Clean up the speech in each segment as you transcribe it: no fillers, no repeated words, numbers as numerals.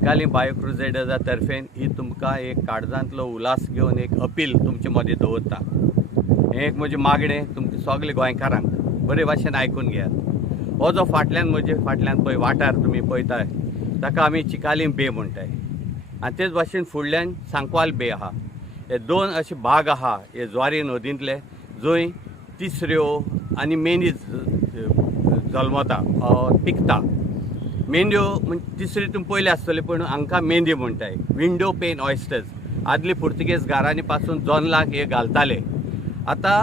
चिकाली बायो क्रुसेडर्सा तर्फेन ही तुमकां एक काळजांतलो उलास घेवन एक अपील तुमचे मदीं दवरता। हें एक म्हजें मागणें तुमकां सगळे गोंयकारांक बरे भाशेन आयकून घेयात। हो जो फाटल्यान पळय वाठार तुमी पळयताय ताका आमी चिकाली बे म्हणटाय आनी तेच भाशेन फुडल्यान सांकवाल बे आहा। हे दोन अशे भाग आहा हे ज्वारी नदींतले जंय तिसऱ्यो आनी मेंढी जल्मता पिकता। मेंढ्यो म्हणजे तिसरी तुमी पयले आसतले पूण हांकां मेंढी म्हणटाय। विंडो पेन ऑयस्टर्स आदली पुर्तुगेज घरांनी पासून जॉनलाक हे घालताले। आतां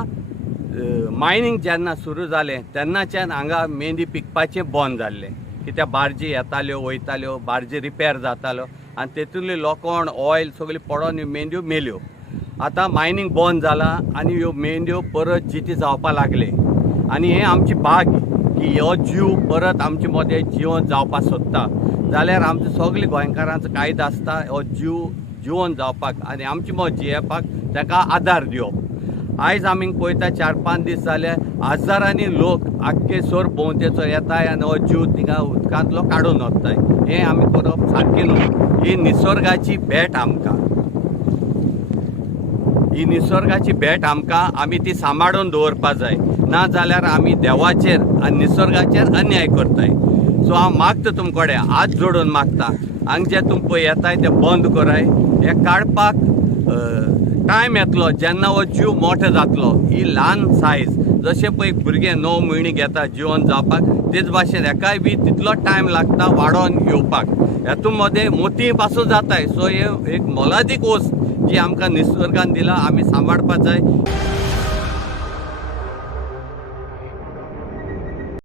मायनींग जेन्ना सुरू जालें तेन्नाच्यान हांगा मेंढी पिकपाचें बंद जाल्लें, कित्याक बार्जी येताल्यो वयताल्यो, बार्जी रिपेर जाताल्यो आनी तेतूंतली लोकण ऑयल सगळी पडोन ह्यो मेंढ्यो मेल्यो। आतां मायनींग बंद जालां आनी ह्यो मेंढ्यो परत जिती जावपाक लागले आनी हें आमची भाग की हो जीव परत आमचे मदें जिवन जावपाक सोदता जाल्यार आमचो सगळे गोंयकारांचो कायदो आसता हो जीव जिवन जावपाक आनी आमचे मत जियेवपाक ताका आदार दिवप। आयज आमी पळयता 4-5 दीस जाले हजारांनी लोक आख्खे सोर भोंवतेचो येताय आनी हो जीव थिंगा उदकांतलो काडून वताय। हें आमी करप सारकें न्हू। ही निसर्गाची भेट आमकां, ही निसर्गाची भेट आमकां आमी ती सांबाळून दवरपा जाय, ना जाल्यार आमी देवाचेर आनी निसर्गाचेर अन्याय करताय। सो हांव मागता तुमचे कडेन हात जोडून मागता हांगा जे तुमी पळय येताय ते बंद कराय। हे काडपाक टायम येतलो जेन्ना हो जीव मोठो जातलो। ही ल्हान सायज जशें पळय भुरगे 9 म्हयने घेता जिवन जावपाक तेच भाशेन हेकाय बी तितलो टायम लागता वाडोवन येवपाक। हेतून मदें मोती पासून जाताय। सो हे एक मोलादीक वस्त जी आमकां निसर्गान दिला आमी सांबाळपाक जाय।